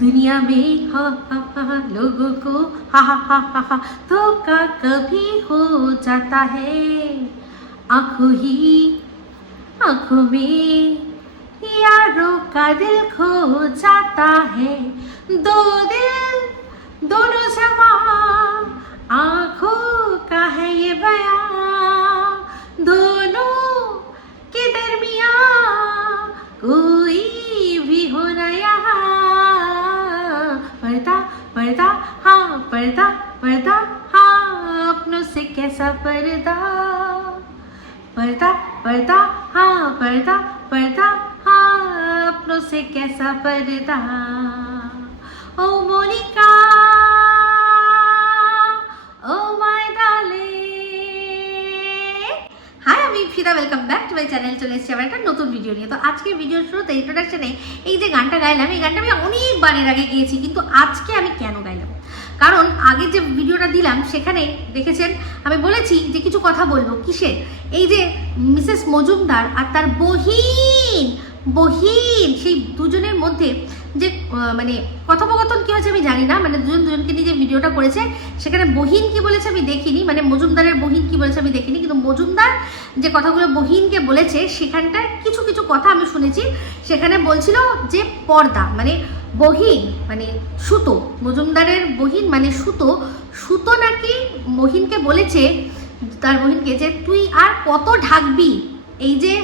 दुनिया में हा लोगों को हा धोखा कभी हो जाता है आंखों में यारों का दिल खो जाता है दो दिल दोनों समा आंखों का है ये बयां दोनों के दरमियां कोई भी हो ना यहाँ पर्दा पर्दा हाँ अपनों से कैसा पर्दा पर्दा हाँ अपनों से कैसा पर्दा oh Monica oh my darling hi আমি ফিদা welcome back to my channel চলে এসেছি আবার একটা নতুন ভিডিও নিয়ে। তো আজকে ভিডিওর শুরুতে ইন্ট্রোডাকশনে এই যে গানটা গাইলাম এই গানটা আমি অনেকবার এর আগে গিয়েছি, কিন্তু আজকে আমি কেন গাইলাম কারণ আগে যে ভিডিওটা দিলাম সেখানে দেখেছেন আমি বলেছি যে কিছু কথা বলবো কিসের, এই যে মিসেস মজুমদার আর তার বহিন সেই দুজনের মধ্যে যে মানে কথোপকথন কি হয়েছে আমি জানি না, মানে দুজনকে নিয়ে যে ভিডিওটা করেছে সেখানে বহিন কি বলেছে আমি দেখিনি, মানে মজুমদারের বহিন কি বলেছে আমি দেখিনি, কিন্তু মজুমদার যে কথাগুলো বহিনকে বলেছে সেখানটায় কিছু কিছু কথা আমি শুনেছি। সেখানে বলছিল যে পর্দা মানে বহিন মানে সুতো, মজুমদারের বহিন মানে সুতো নাকি বহিনকে বলেছে তার বহিনকে যে তুই আর কত ঢাকবি। এই যে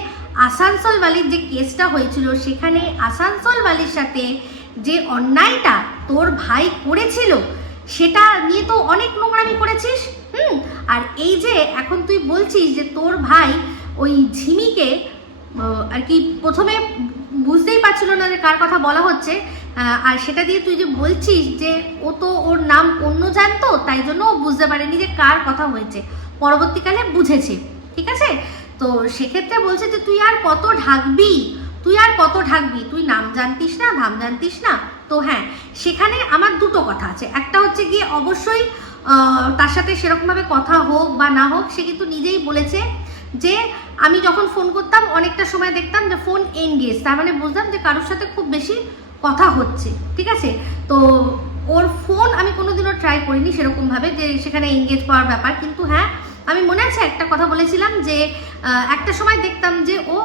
আসানসোল বালির যে কেসটা হয়েছিল সেখানে আসানসোল বালির সাথে যে অন্যায়টা তোর ভাই করেছিল সেটা নিয়ে তো অনেক নোংরামি করেছিস। আর এই যে এখন তুই বলছিস যে তোর ভাই ওই ঝিমিকে আর কি প্রথমে বুঝতেই পারছিল না যে কার কথা বলা হচ্ছে, আর সেটা দিয়ে তুই যে বলছিস যে ও তো ওর নাম অন্য জানতো তাই জন্য ও বুঝতে পারেনি যে কার কথা হয়েছে, পরবর্তীকালে বুঝেছে, ঠিক আছে। তো সেক্ষেত্রে বলছে যে তুই আর কত ঢাকবি তুই নাম জানতিস না ধাম জানতিস না। তো হ্যাঁ, সেখানে আমার দুটো কথা আছে। একটা হচ্ছে গিয়ে অবশ্যই তার সাথে সেরকমভাবে কথা হোক বা না হোক সে কিন্তু নিজেই বলেছে যে আমি যখন ফোন করতাম অনেকটা সময় দেখতাম যে ফোন এনগেজ, তার মানে বুঝলাম যে কারোর সাথে খুব বেশি কথা হচ্ছে, ঠিক আছে। তো ওর ফোন আমি কোনোদিনও ট্রাই করিনি সেরকমভাবে যে সেখানে এনগেজ পাওয়ার ব্যাপার, কিন্তু হ্যাঁ আমি মনে আছে একটা কথা বলেছিলাম যে একটা সময় দেখতাম যে ও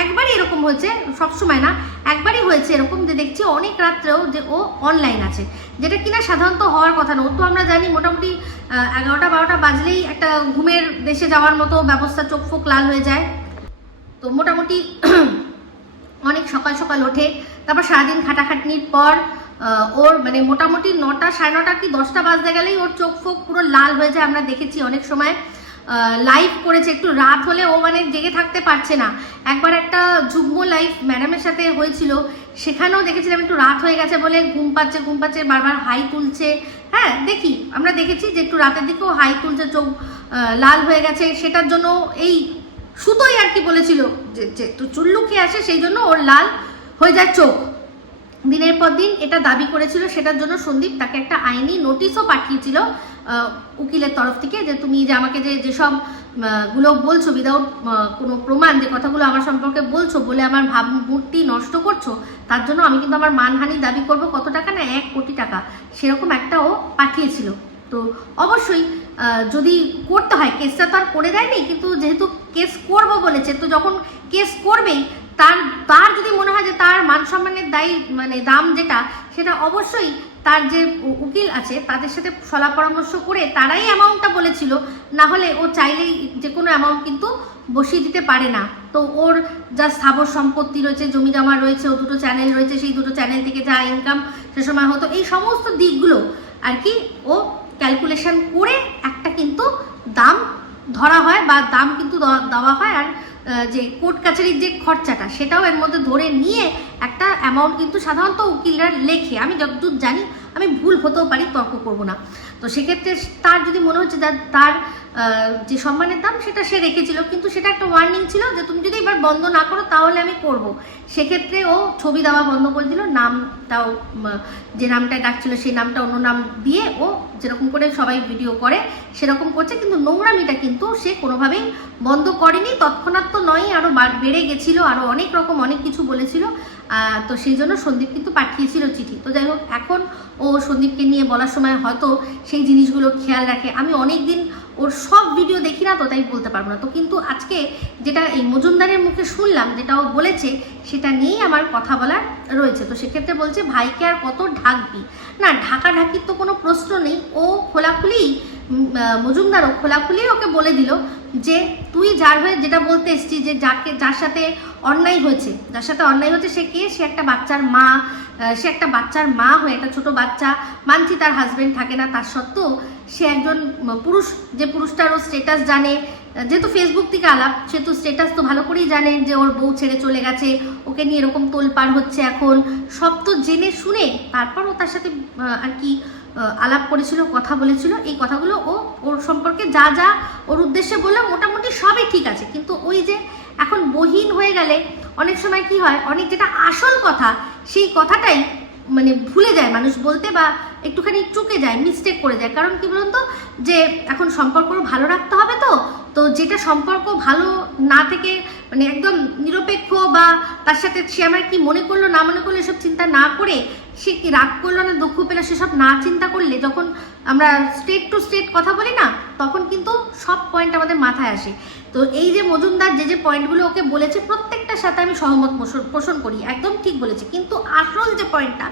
একবারই এরকম হয়েছে, সবসময় না, একবারই হয়েছে এরকম যে দেখছি অনেক রাত্রেও যে ও অনলাইন আছে, যেটা কিনা সাধারণত হওয়ার কথা না। ও তো আমরা জানি মোটামুটি 11টা-12টা বাজলেই একটা ঘুমের দেশে যাওয়ার মতো ব্যবস্থা, চোখ ফোক লাল হয়ে যায়, তো মোটামুটি অনেক সকাল সকাল ওঠে, তারপর সারাদিন খাটাখাটনির পর ওর মানে মোটামুটি 9টা 9:30 কি 10টা বাজতে গেলেই ওর চোখ ফোক পুরো লাল হয়ে যায়। আমরা দেখেছি অনেক সময় লাইভ করেছে, একটু রাত হলে ও মানে জেগে থাকতে পারছে না। একবার একটা যুগ্ম লাইভ ম্যাডামের সাথে হয়েছিল, সেখানেও দেখেছিলাম একটু রাত হয়ে গেছে বলে ঘুম পাচ্ছে বারবার হাই তুলছে। হ্যাঁ আমরা দেখেছি যে একটু রাতের দিকেও হাই তুলছে, চোখ লাল হয়ে গেছে, সেটার জন্য এই সুতোই আর কি বলেছিল যে তো চুল্লুকে আসে সেই জন্য ওর লাল হয়ে যায় চোখ। দিনের পর দিন এটা দাবি করেছিল, সেটার জন্য সন্দীপ তাকে একটা আইনি নোটিশও পাঠিয়েছিল উকিলের তরফ থেকে যে তুমি যে আমাকে যেসব গুলো বলছো উইদাউট কোনো প্রমাণ, যে কথাগুলো আমার সম্পর্কে বলছো বলে আমার ভাবমূর্তি নষ্ট করছো, তার জন্য আমি কিন্তু আমার মানহানি দাবি করব। কত টাকা না 1 কোটি টাকা, সেরকম একটা ও পাঠিয়েছিল। তো অবশ্যই যদি করতে হয়, কেসটা তো আর করে দেয়নি, কিন্তু যেহেতু কেস করবো বলেছে, তো যখন কেস করবেই তার যদি মনে হয় যে তার মান সম্মানের মানে দাম যেটা, সেটা অবশ্যই তার যে উকিল আছে তাদের সাথে সলা পরামর্শ করে তারাই অ্যামাউন্টটা বলেছিল, না হলে ও চাইলেই যে কোনো অ্যামাউন্ট কিন্তু বসিয়ে দিতে পারে না। তো ওর যা স্থাবর সম্পত্তি রয়েছে, জমি জমা রয়েছে, ও 2টো চ্যানেল রয়েছে, সেই 2টো চ্যানেল থেকে যা ইনকাম সে সময় হতো, এই সমস্ত দিকগুলো আর কি ও ক্যালকুলেশন করে একটা কিন্তু দাম ধরা হয় বা দাম কিন্তু দেওয়া হয়। আর যে কোর্ট কাছারির যে খরচাটা সেটাও এর মধ্যে ধরে নিয়ে একটা অ্যামাউন্ট কিন্তু সাধারণত উকিলরা লেখে, আমি যতদূর জানি, আমি ভুল হতেও পারি, তর্ক করবো না। তো সেক্ষেত্রে তার যদি মনে হচ্ছে তার যে সম্মানের দাম সেটা সে রেখেছিল, কিন্তু সেটা একটা ওয়ার্নিং ছিল যে তুমি যদি এবার বন্ধ না করো তাহলে আমি করব। সেক্ষেত্রে ও ছবি দেওয়া বন্ধ করে দিল, নামটাও যে নামটা ডাকছিল সেই নামটা অন্য নাম দিয়ে ও যেরকম করে সবাই ভিডিও করে সেরকম করছে, কিন্তু নোংরামিটা কিন্তু সে কোনোভাবেই বন্ধ করেনি। তৎক্ষণাৎ তো নয়, আরও বেড়ে গেছিলো, আরও অনেক রকম অনেক কিছু বলেছিল। তো সেই জন্য সন্দীপ কিন্তু পাঠিয়েছিল চিঠি। তো যাই হোক, এখন ও সন্দীপকে নিয়ে বলার সময় হয়তো সেই জিনিসগুলো খেয়াল রাখে। আমি অনেক দিন ওর সব ভিডিও দেখি না, তো তাই বলতে পারবো না। তো কিন্তু আজকে যেটা এই মজুমদারের মুখে শুনলাম, যেটা ও বলেছে, সেটা নিয়েই আমার কথা বলার রয়েছে। তো সেক্ষেত্রে বলছে ভাইকে আর কত ঢাকবি, না ঢাকাঢাকির তো কোনো প্রশ্ন নেই। ও খোলাখুলি, মজুমদারও খোলাখুলি ওকে বলে দিল যে তুই যার হয়ে যেটা বলতে এসছিস, যে যার সাথে অন্যায় হয়েছে, সে কে? সে একটা বাচ্চার মা। সে একটা বাচ্চার মা হয়ে, একটা ছোট বাচ্চা, মানছি তার হাজবেন্ড থাকে না, তার সত্ত্বেও সে একজন পুরুষ, যে পুরুষটারও স্টেটাস জানে, যেহেতু ফেসবুক থেকে আলাপ, সেহেতু স্টেটাস তো ভালো করেই জানে যে ওর বউ ছেড়ে চলে গেছে, ওকে নিয়ে এরকম তোলপাড় হচ্ছে এখন, সব তো জেনে শুনে তারপর ও তার সাথে আর কি আলাপ করেছিল, কথা বলেছিল। এই কথাগুলো ওর সম্পর্কে যা যা ওর উদ্দেশ্যে বললো মোটামুটি সবই ঠিক আছে। কিন্তু ওই যে এখন বহিন হয়ে গেলে অনেক সময় কি হয়, অনেক যেটা আসল কথা সেই কথাটাই মানে ভুলে যায় মানুষ বলতে, বা একটুখানি চুকে যায়, মিস্টেক করে যায়। কারণ কি বলুন তো, যে এখন সম্পর্ক ভালো রাখতে হবে, তো যেটা সম্পর্ক ভালো না থেকে মানে একদম নিরপেক্ষ, বা তার সাথে সে আমার কি মনে করলো না মনে করলো এসব চিন্তা না করে, সে কি রাগ করলো না দুঃখ পেলো সেসব না চিন্তা করলে, যখন আমরা স্ট্রেট টু স্ট্রেট কথা বলি না, তখন কিন্তু সব পয়েন্ট আমাদের মাথায় আসে। তো এই যে মজুমদার যে পয়েন্টগুলো ওকে বলেছে, প্রত্যেকটার সাথে আমি সহমত পোষণ করি, একদম ঠিক বলেছে। কিন্তু আসল যে পয়েন্টটা,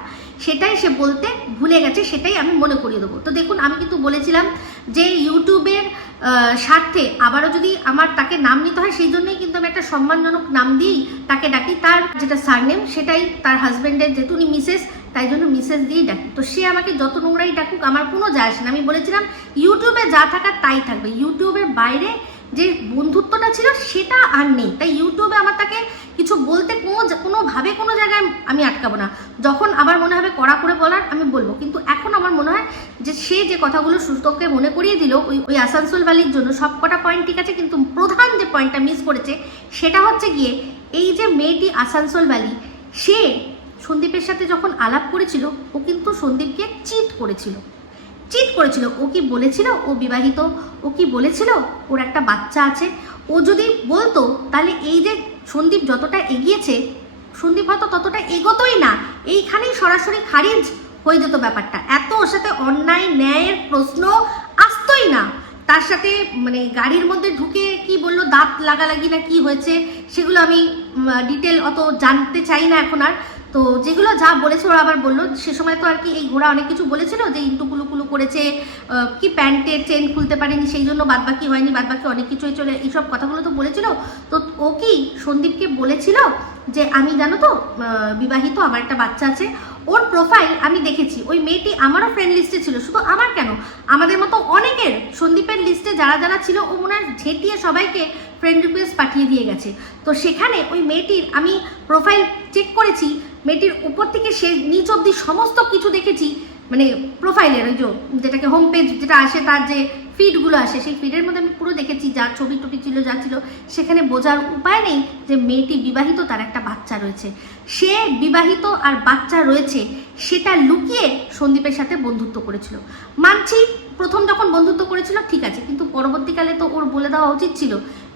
সেটাই সে বলতে ভুলে গেছে, সেটাই আমি মনে করিয়ে দেবো। তো দেখুন, আমি কিন্তু বলেছিলাম যে ইউটিউবের স্বার্থে আবারও যদি আমার তাকে নাম নিতে হয়, সেই জন্যই কিন্তু আমি একটা সম্মানজনক নাম দিয়েই তাকে ডাকি। তার যেটা সারনেম, সেটাই তার হাজব্যান্ডের, যেহেতু উনি মিসেস, তাই জন্য মিসেস দিয়েই ডাকি। তো সে আমাকে যত নোংরাই ডাকুক, আমার কোনো যায় আসে না। আমি বলেছিলাম ইউটিউবে যা থাকার তাই থাকবে, ইউটিউবের বাইরে যে বন্ধুত্বটা ছিল সেটা আর নেই। তাই ইউটিউবে আমার তাকে কিছু বলতে কোনোভাবে কোনো জায়গায় আমি আটকাবো না। যখন আবার মনে হবে কড়া করে বলার, আমি বলবো। কিন্তু এখন আমার মনে হয় যে সে যে কথাগুলো সুস্থকে মনে করিয়ে দিল ওই আসানসোল ভ্যালির জন্য, সব কটা পয়েন্ট ঠিক আছে, কিন্তু প্রধান যে পয়েন্টটা মিস করেছে সেটা হচ্ছে গিয়ে এই যে মেয়েটি আসানসোল ভ্যালি, সে সন্দীপের সাথে যখন আলাপ করেছিল, ও কিন্তু সন্দীপকে চিট করেছিল। ও কি বলেছিল ও বিবাহিত? ও কি বলেছিল ওর একটা বাচ্চা আছে? ও যদি বলতো, তাহলে এই যে সন্দীপ যতটা এগিয়েছে, সন্দীপ হয়তো ততটা এগোতোই না, এইখানেই সরাসরি খারিজ হয়ে যেত ব্যাপারটা। এত ওর সাথে অন্যায় ন্যায়ের প্রশ্ন আসতোই না। তার সাথে মানে গাড়ির মধ্যে ঢুকে কি বললো, দাঁত লাগালাগি না কি হয়েছে, সেগুলো আমি ডিটেল অত জানতে চাই না এখন আর। তো যেগুলো যা বলেছে ওরা আবার বললো, সে সময় তো আর কি এই ঘোড়া অনেক কিছু বলেছিল, যে ইন্টু কুলুকুলু করেছে, কি প্যান্টের চেন খুলতে পারেনি, সেই জন্য বাদবাকি হয়নি, বাদবাকি অনেক কিছুই চলে, এইসব কথাগুলো তো বলেছিল। তো ও কি সন্দীপকে বলেছিল যে আমি জানো তো বিবাহিত, আমার একটা বাচ্চা আছে? ওর প্রোফাইল আমি দেখেছি, ওই মেয়েটি আমারও ফ্রেন্ড লিস্টে ছিল। শুধু আমার কেন, আমাদের মতো অনেকের সন্দীপের লিস্টে যারা যারা ছিল, ও মনে হয় ঝেঁটিয়ে সবাইকে ফ্রেন্ড রিকোয়েস্ট পাঠিয়ে দিয়ে গেছে। তো সেখানে ওই মেয়েটির আমি প্রোফাইল চেক করেছি, মেয়েটির উপর থেকে সে নিচ অব্দি সমস্ত কিছু দেখেছি, মানে প্রোফাইলের ওই যেটাকে হোম পেজ যেটা আসে, তার যে ফিডগুলো আসে, সেই ফিডের মধ্যে আমি পুরো দেখেছি, যা ছবি টবি ছিল যা ছিল, সেখানে বোঝার উপায় নেই যে মেয়েটি বিবাহিত, তার একটা বাচ্চা রয়েছে। সে বিবাহিত আর বাচ্চা রয়েছে সেটা লুকিয়ে সন্দীপের সাথে বন্ধুত্ব করেছিল। মানছি প্রথম যখন বন্ধুত্ব করেছিল ঠিক আছে, কিন্তু পরবর্তীকালে তো ওর বলে দেওয়া উচিত ছিল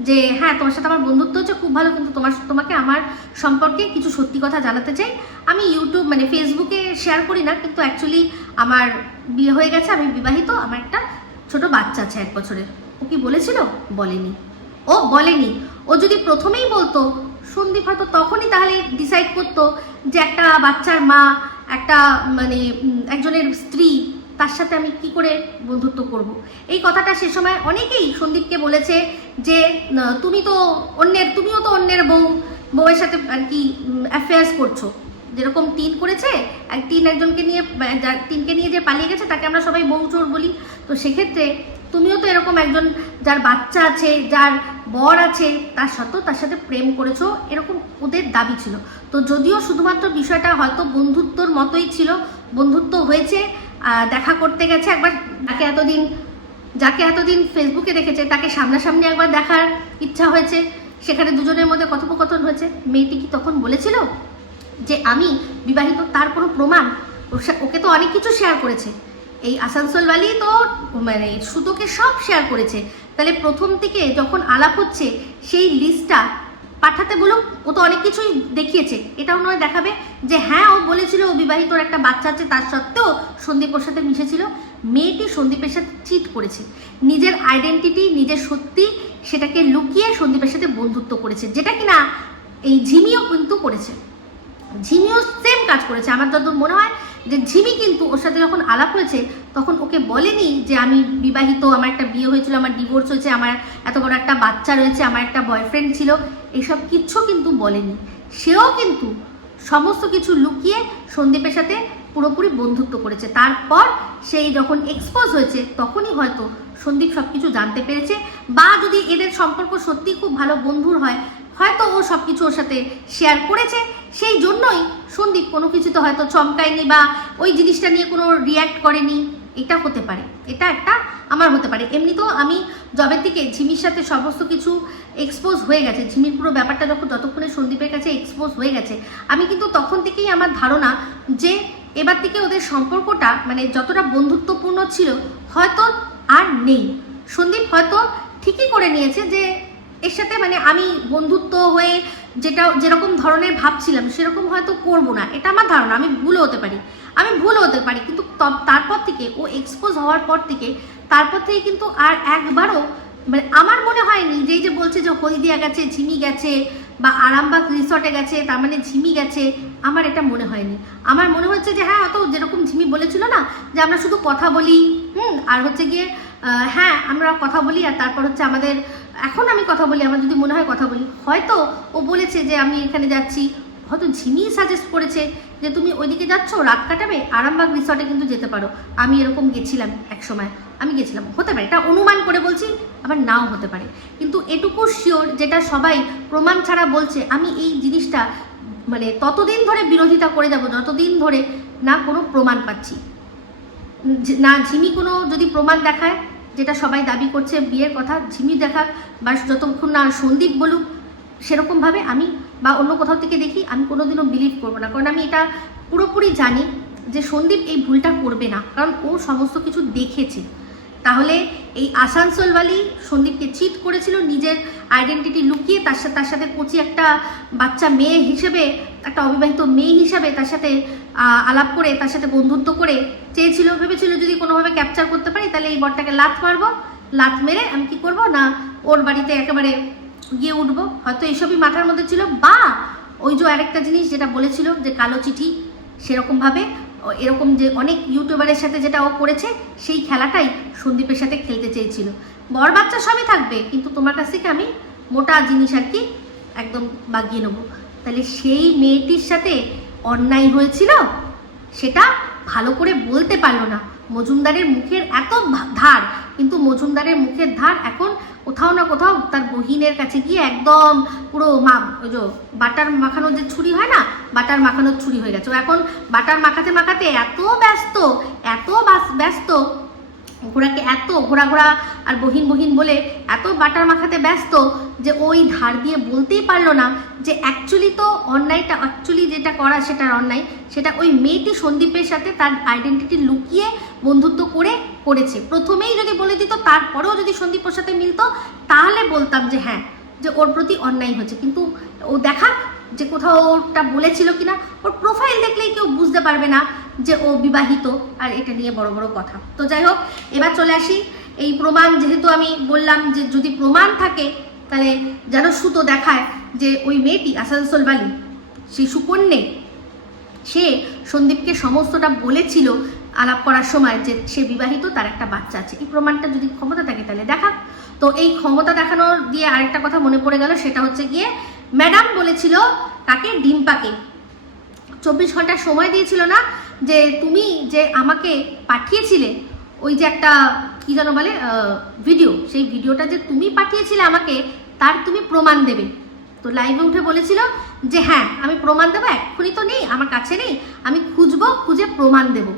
যে হ্যাঁ তোমার সাথে আমার বন্ধুত্ব হচ্ছে, খুব ভালো, কিন্তু তোমাকে আমার সম্পর্কে কিছু সত্যি কথা জানাতে চাই। আমি ইউটিউব মানে ফেসবুকে শেয়ার করি না, কিন্তু অ্যাকচুয়ালি আমার বিয়ে হয়ে গেছে, আমি বিবাহিত, আমার একটা ছোট বাচ্চা আছে 1 বছরের। ও কি বলেছিল? বলেনি। ও যদি প্রথমেই বলতো, সন্দীপ হয়তো তখনই তাহলে ডিসাইড করতো যে একটা বাচ্চার মা, একটা মানে একজনের স্ত্রী, তার সাথে আমি কি করে বন্ধুত্ব করব। এই কথাটা সে সময় অনেকেই সন্দীপকে বলেছে যে তুমিও তো অন্যের বউয়ের সাথে আর কি অ্যাফেয়ার্স করছো, যেরকম টিন করেছে, তিনকে নিয়ে যে পালিয়ে গেছে তাকে আমরা সবাই বউ চোর বলি। তো সেক্ষেত্রে তুমিও তো এরকম একজন যার বাচ্চা আছে, যার বর আছে, তার সত্ত্বেও তার সাথে প্রেম করেছো, এরকম ওদের দাবি ছিল। তো যদিও শুধুমাত্র বিষয়টা হয়তো বন্ধুত্বর মতোই ছিল, বন্ধুত্ব হয়েছে, দেখা করতে গেছে একবার, যাকে এতদিন ফেসবুকে দেখেছে তাকে সামনাসামনি একবার দেখার ইচ্ছা হয়েছে, সেখানে দুজনের মধ্যে কথোপকথন হয়েছে। মেয়েটি কি তখন বলেছিল যে আমি বিবাহিত? তার কোনো প্রমাণ? ওকে তো অনেক কিছু শেয়ার করেছে, এই আসানসোল ভ্যালি তো মানে সুতোকে সব শেয়ার করেছে। তাহলে প্রথম থেকে যখন আলাপ হচ্ছে, সেই লিস্টটা পাঠাতে বলুক, ও তো অনেক কিছুই দেখিয়েছে, এটাও নয় দেখাবে যে হ্যাঁ ও বলেছিল ও বিবাহিত, ওর একটা বাচ্চা আছে, তার সত্ত্বেও সন্দীপ ওর সাথে মিশেছিল। মেয়েটি সন্দীপের সাথে চিট করেছে, নিজের আইডেন্টিটি, নিজের সত্যি সেটাকে লুকিয়ে সন্দীপের সাথে বন্ধুত্ব করেছে, যেটা কিনা এই ঝিমিও কিন্তু করেছে। ঝিমিও সেম কাজ করেছে। আমার যতদূর মনে হয় যে ঝিমি কিন্তু ওর সাথে যখন আলাপ হয়েছে তখন ওকে বলেনি যে আমি বিবাহিত, আমার একটা বিয়ে হয়েছিল, আমার ডিভোর্স হয়েছে, আমার এত বড় একটা বাচ্চা রয়েছে, আমার একটা বয়ফ্রেন্ড ছিল, এইসব কিচ্ছু কিন্তু বলেনি। সেও কিন্তু সমস্ত কিছু লুকিয়ে সন্দীপের সাথে পুরোপুরি বন্ধুত্ব করেছে। তারপর সেই যখন এক্সপোজ হয়েছে তখনই হয়তো সন্দীপ সব কিছু জানতে পেরেছে, বা যদি এদের সম্পর্ক সত্যি খুব ভালো বন্ধুর হয়, হয়তো ও সব কিছু ওর সাথে শেয়ার করেছে, সেই জন্যই সন্দীপ কোনো কিছুতে হয়তো চমকায়নি বা ওই জিনিসটা নিয়ে কোনো রিয়্যাক্ট করেনি। এটা হতে পারে, এটা একটা আমার হতে পারে। এমনিতেও আমি জবের থেকে ঝিমির সাথে সমস্ত কিছু এক্সপোজ হয়ে গেছে, ঝিমির পুরো ব্যাপারটা যতক্ষণে সন্দীপের কাছে এক্সপোজ হয়ে গেছে, আমি কিন্তু তখন থেকেই আমার ধারণা যে এবার থেকে ওদের সম্পর্কটা মানে যতটা বন্ধুত্বপূর্ণ ছিল হয়তো আর নেই। সন্দীপ হয়তো ঠিকই করে নিয়েছে যে এর সাথে মানে আমি বন্ধুত্ব হয়ে যেরকম ধরনের ভাবছিলাম সেরকম হয়তো করবো না, এটা আমার ধারণা। আমি ভুল হতে পারি, কিন্তু তারপর থেকে ও এক্সপোজ হওয়ার পর থেকে কিন্তু আর একবারও মানে আমার মনে হয়নি যে এই যে বলছে যে হলদিয়া গেছে, ঝিমি গেছে, বা আরামবাগ রিসর্টে গেছে, তার মানে ঝিমি গেছে, আমার এটা মনে হয়নি। আমার মনে হচ্ছে যে হ্যাঁ অত যেরকম ঝিমি বলেছিল না যে আমরা শুধু কথা বলি, আর হচ্ছে গিয়ে হ্যাঁ আমরা কথা বলি, আর তারপর হচ্ছে আমাদের এখন আমি কথা বলি, আমার যদি মনে হয় কথা বলি, হয়তো ও বলেছে যে আমি এখানে যাচ্ছি, হয়তো ঝিমি সাজেস্ট করেছে যে তুমি ওইদিকে যাচ্ছ রাত কাটাবে, আরামবাগ রিসর্টে কিন্তু যেতে পারো, আমি এরকম গেছিলাম এক সময়, আমি গেছিলাম, হতে পারে, এটা অনুমান করে বলছি, আবার নাও হতে পারে। কিন্তু এটুকু শিওর যেটা সবাই প্রমাণ ছাড়া বলছে, আমি এই জিনিসটা মানে ততদিন ধরে বিরোধিতা করে যাব যতদিন ধরে না কোনো প্রমাণ পাচ্ছি, না ঝিমি কোনো যদি প্রমাণ দেখায়, যেটা সবাই দাবি করছে বিয়ের কথা, ঝিমি দেখাক বা যতক্ষণ না সন্দীপ বলুক সেরকমভাবে আমি বা অন্য কোথাও থেকে দেখি আমি কোনোদিনও বিলিভ করবো না। কারণ আমি এটা পুরোপুরি জানি যে সন্দীপ এই ভুলটা করবে না, কারণ ও সমস্ত কিছু দেখেছে। তাহলে এই আসানসোলওয়ালি সন্দীপকে চিট করেছিল, নিজের আইডেন্টিটি লুকিয়ে তার সাথে কচি একটা বাচ্চা মেয়ে হিসেবে, একটা অবিবাহিত মেয়ে হিসাবে তার সাথে আলাপ করে, তার সাথে বন্ধুত্ব করে চেয়েছিল, ভেবেছিল যদি কোনোভাবে ক্যাপচার করতে পারি তাহলে এই বরটাকে লাথ মারবো, লাথ মেরে আমি কি করব না ওর বাড়িতে একেবারে গিয়ে উঠবো, হয়তো এইসবই মাথার মধ্যে ছিল। বা ওই যে আরেকটা জিনিস যেটা বলেছিল যে কালো চিঠি, সেরকমভাবে এরকম যে অনেক ইউটিউবারের সাথে যেটা ও করেছে সেই খেলাটাই সন্দীপের সাথে খেলতে চেয়েছিল। বর বাচ্চা সবই থাকবে, কিন্তু তোমার কাছ থেকে আমি মোটা জিনিস আর কি একদম বাগিয়ে নেবো। তাহলে সেই মেয়েটির সাথে অন্যায় হয়েছিল সেটা ভালো করে বলতে পারলো না। মজুমদারের মুখের এত ধার, কিন্তু মজুমদারের মুখের ধার এখন কোথাও না কোথাও তার বহিনের কাছে গিয়ে একদম পুরো ওই যে বাটার মাখানোর যে ছুরি হয় না, বাটার মাখানোর ছুরি হয়ে গেছে। ও এখন বাটার মাখাতে মাখাতে এত ব্যস্ত ঘোড়াকে এত ঘোড়া আর বহিন বলে এত বাটার মাখাতে ব্যস্ত যে ওই ধার দিয়ে বলতেই পারলো না যে অ্যাকচুয়ালি তো অন্যায়টা, অ্যাকচুয়ালি যেটা করা সেটার অন্যায়, সেটা ওই মেয়েটি সন্দীপের সাথে তার আইডেন্টিটি লুকিয়ে বন্ধুত্ব করেছে। প্রথমেই যদি বলে দিত, তারপরেও যদি সন্দীপের সাথে মিলতো, তাহলে বলতাম যে হ্যাঁ যে ওর প্রতি অন্যায় হয়েছে। কিন্তু ও দেখাক যে কোথাও ওটা বলেছিল কিনা, ওর প্রোফাইল দেখলেই কেউ বুঝতে পারবে না যে ও বিবাহিত, আর এটা নিয়ে বড় কথা। তো যাই হোক, এবার চলে আসি এই প্রমাণ, যেহেতু আমি বললাম যে যদি প্রমাণ থাকে তাহলে যেন সুতো দেখায় যে ওই মেয়েটি আসানসোলওয়ালি সেই সুকন্যে, সে সন্দীপকে সমস্তটা বলেছিল আলাপ করার সময় যে সে বিবাহিত, তার একটা বাচ্চা আছে। এই প্রমাণটা যদি ক্ষমতা থাকে তাহলে দেখাক। তো এই ক্ষমতা দেখানোর দিয়ে আরেকটা কথা মনে পড়ে গেল, সেটা হচ্ছে গিয়ে ম্যাডাম বলেছিল কাকে, ডিম্পাকে 24 ঘন্টা সময় দিয়েছিল না, যে তুমি যে আমাকে পাঠিয়েছিলে ওই যে একটা কি যেন বলে ভিডিও, সেই ভিডিওটা যে তুমি পাঠিয়েছিলে আমাকে, তার তুমি প্রমাণ দেবে। তো লাইভে উঠে বলেছিল যে হ্যাঁ আমি প্রমাণ দেবো, এক্ষুনি তো নেই আমার কাছে, নেই, আমি খুঁজে প্রমাণ দেব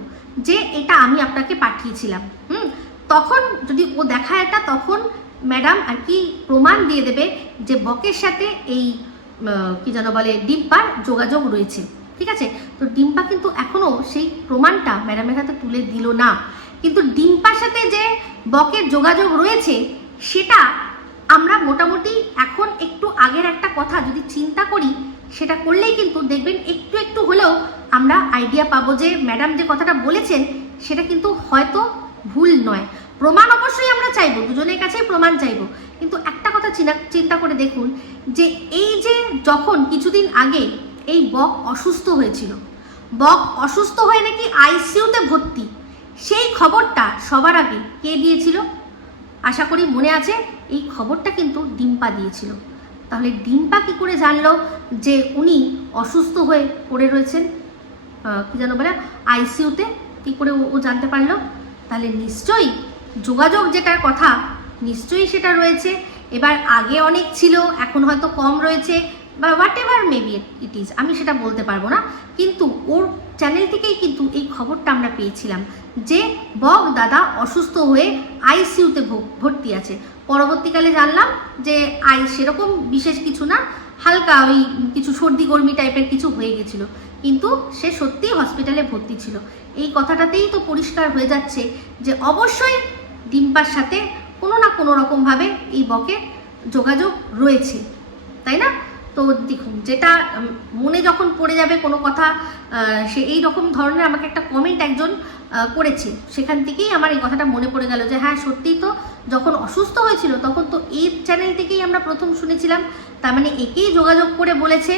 যে এটা আমি আপনাকে পাঠিয়েছিলাম। তখন যদি ও দেখায় এটা, তখন ম্যাডাম আর কি প্রমাণ দিয়ে দেবে যে বকের সাথে এই কি যেন বলে ডিম্পার যোগাযোগ রয়েছে। ঠিক আছে, তো ডিম্পা কিন্তু এখনও সেই প্রমাণটা ম্যাডামের হাতে তুলে দিল না। কিন্তু ডিম্পার সাথে যে বকের যোগাযোগ রয়েছে সেটা আমরা মোটামুটি এখন একটু আগের একটা কথা যদি চিন্তা করি, সেটা করলেই কিন্তু দেখবেন একটু একটু হলেও আমরা আইডিয়া পাবো যে ম্যাডাম যে কথাটা বলেছেন সেটা কিন্তু হয়তো ভুল নয়। প্রমাণ অবশ্যই আমরা চাইবো, দুজনের কাছেই প্রমাণ চাইবো, কিন্তু একটা কথা চিন্তা করে দেখুন যে এই যে যখন কিছুদিন আগে এই বক অসুস্থ হয়েছিল, বক অসুস্থ হয়ে নাকি আইসিইউতে ভর্তি, সেই খবরটা সবার আগে কে দিয়েছিল? আশা করি মনে আছে, এই খবরটা কিন্তু ডিম্পা দিয়েছিল। তাহলে ডিম্পা কি করে জানলো যে উনি অসুস্থ হয়ে পড়ে রয়েছেন, কি যেন বলে, আইসিইউতে? কি করে ও জানতে পারলো? তাহলে নিশ্চয়ই যোগাযোগ যেটার কথা, নিশ্চয়ই সেটা রয়েছে। এবার আগে অনেক ছিল, এখন হয়তো কম রয়েছে, বা what ever maybe it is, আমি সেটা বলতে পারবো না। কিন্তু ওর চ্যানেল থেকেই কিন্তু এই খবরটা আমরা পেয়েছিলাম যে বক দাদা অসুস্থ হয়ে আইসিইউতে ভর্তি আছে। পরবর্তীকালে জানলাম যে সেরকম বিশেষ কিছু না, হালকা ওই কিছু সর্দি গর্মি টাইপের কিছু হয়ে গেছিল, কিন্তু সে সত্যিই হসপিটালে ভর্তি ছিল। এই কথাটাতেই তো পরিষ্কার হয়ে যাচ্ছে যে অবশ্যই ডিম্পার সাথে কোনো না কোনো রকমভাবে এই বকের যোগাযোগ রয়েছে, তাই না? তো দেখুন, যেটা মনে যখন পড়ে যাবে কোনো কথা, সে এই রকম ধরনের আমাকে একটা কমেন্ট একজন করেছে, সেখান থেকেই আমার এই কথাটা মনে পড়ে গেল যে হ্যাঁ সত্যিই তো, যখন অসুস্থ হয়েছিল তখন তো এই চ্যানেল থেকেই আমরা প্রথম শুনেছিলাম। তার মানে একেই যোগাযোগ করে বলেছে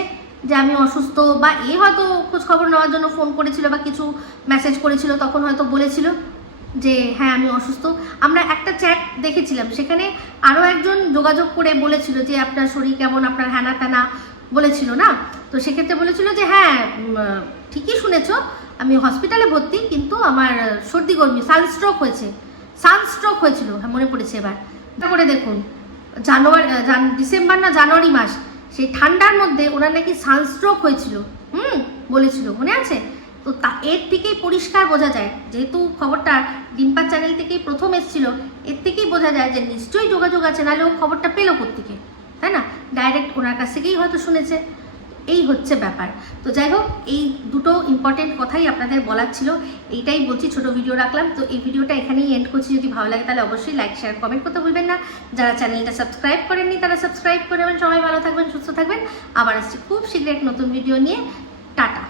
যে আমি অসুস্থ, বা এ হয়তো খোঁজখবর নেওয়ার জন্য ফোন করেছিল বা কিছু মেসেজ করেছিল, তখন হয়তো বলেছিল যে হ্যাঁ আমি অসুস্থ। আমরা একটা চ্যাট দেখেছিলাম, সেখানে আরও একজন যোগাযোগ করে বলেছিল যে আপনার শরীর কেমন, আপনার হ্যানা ত্যানা বলেছিল না, তো সেক্ষেত্রে বলেছিল যে হ্যাঁ ঠিকই শুনেছ, আমি হসপিটালে ভর্তি, কিন্তু আমার সর্দি গর্মি, সানস্ট্রোক হয়েছিল, হ্যাঁ মনে পড়েছে এবার। করে দেখুন, ডিসেম্বর না জানুয়ারি মাস, সেই ঠান্ডার মধ্যে ওনার নাকি সানস্ট্রোক হয়েছিল, বলেছিল, মনে আছে? তো এর থেকেই পরিষ্কার বোঝা যায়, যেহেতু খবরটা ডিম্পার চ্যানেল থেকেই প্রথম এসেছিল, এর থেকেই বোঝা যায় যে নিশ্চয়ই যোগাযোগ আছে, নাহলে ও খবরটা পেলো কোত্থেকে, তাই না? ডাইরেক্ট ওনার কাছ থেকেই হয়তো শুনেছে। এই হচ্ছে ব্যাপার। তো যাই হোক, এই দুটো ইম্পর্টেন্ট কথাই আপনাদের বলার ছিল, এইটাই বলছি, ছোট ভিডিও রাখলাম। তো এই ভিডিওটা এখানেই এন্ড করছি। যদি ভালো লাগে তাহলে অবশ্যই লাইক, শেয়ার, কমেন্ট করতে ভুলবেন না। যারা চ্যানেলটা সাবস্ক্রাইব করেননি তারা সাবস্ক্রাইব করে নেবেন। সবাই ভালো থাকবেন, সুস্থ থাকবেন। আবার আসছি খুব শীঘ্রই এক নতুন ভিডিও নিয়ে। টাটা।